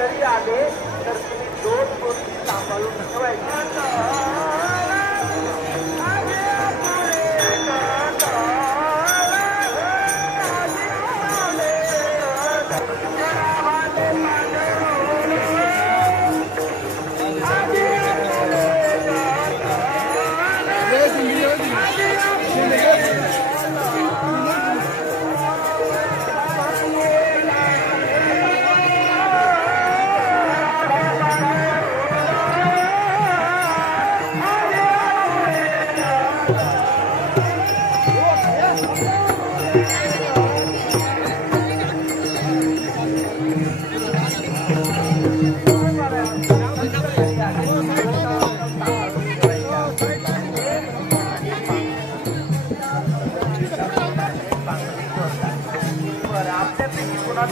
घरी आले तर तुम्ही 2 गोष्टी सांभाळून ठेवायच्या.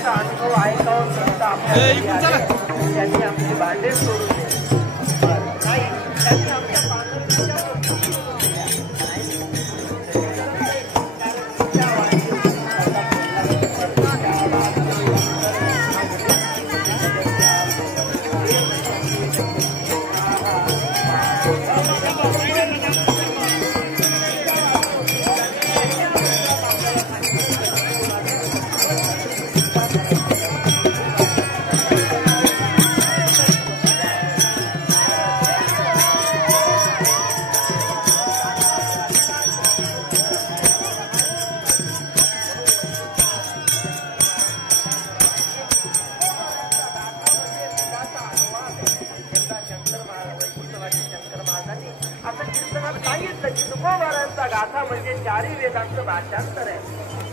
अनुभव आहे का त्यांनी आमचे भांडे सोडून नाही त्यांनी आमच्या तुकोबारांचा गाथा म्हणजे 4ही वेदांचं भाषांतर आहे.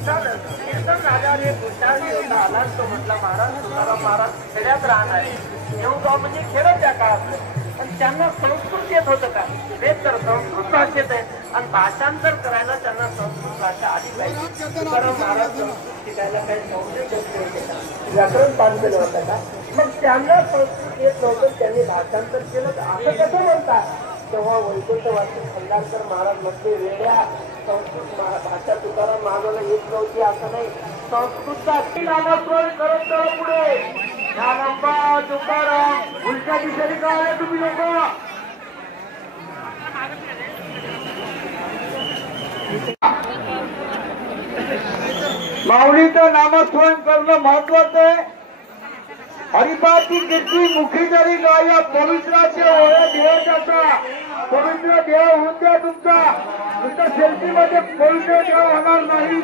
कीर्तन झाल्यावर एक गुंडाळी होता आला तो म्हटला महाराज तुकाराम महाराज खेड्यात राहणार येऊन जाऊ म्हणजे खेडत त्या काळात पण त्यांना संस्कृत येत होतं का वेद तर संस्कृत भाषेत आहे आणि भाषांतर करायला त्यांना संस्कृत भाषा आली पाहिजे. तुकाराम महाराज संस्कृत शिकायला काही संस्कृत व्याकरण बांधलेलं होतं का मग त्यांना संस्कृत येत नव्हतं त्यांनी भाषांतर केलं असं कसं म्हणतात. तेव्हा वैकुंठवासी खंडारकर महाराज म्हटले वेड्या संस्कृत भाषा तुकाराम महाराजाला येत नव्हती असं नाही. संस्कृतचा नामस्मरण करत चला पुढे नानंबा तुकाराम उलट्या दिशेने काय तुम्ही लोक माऊलीचं नामस्मरण करणं महत्वाचं आहे. हरिपाची कीर्ती मुखी जरी गाया पवित्राचे ओळख देव त्याचा पवित्र देव होऊन द्या तुमचा तुमच्या सेल्फीमध्ये पवित्र देव होणार नाही.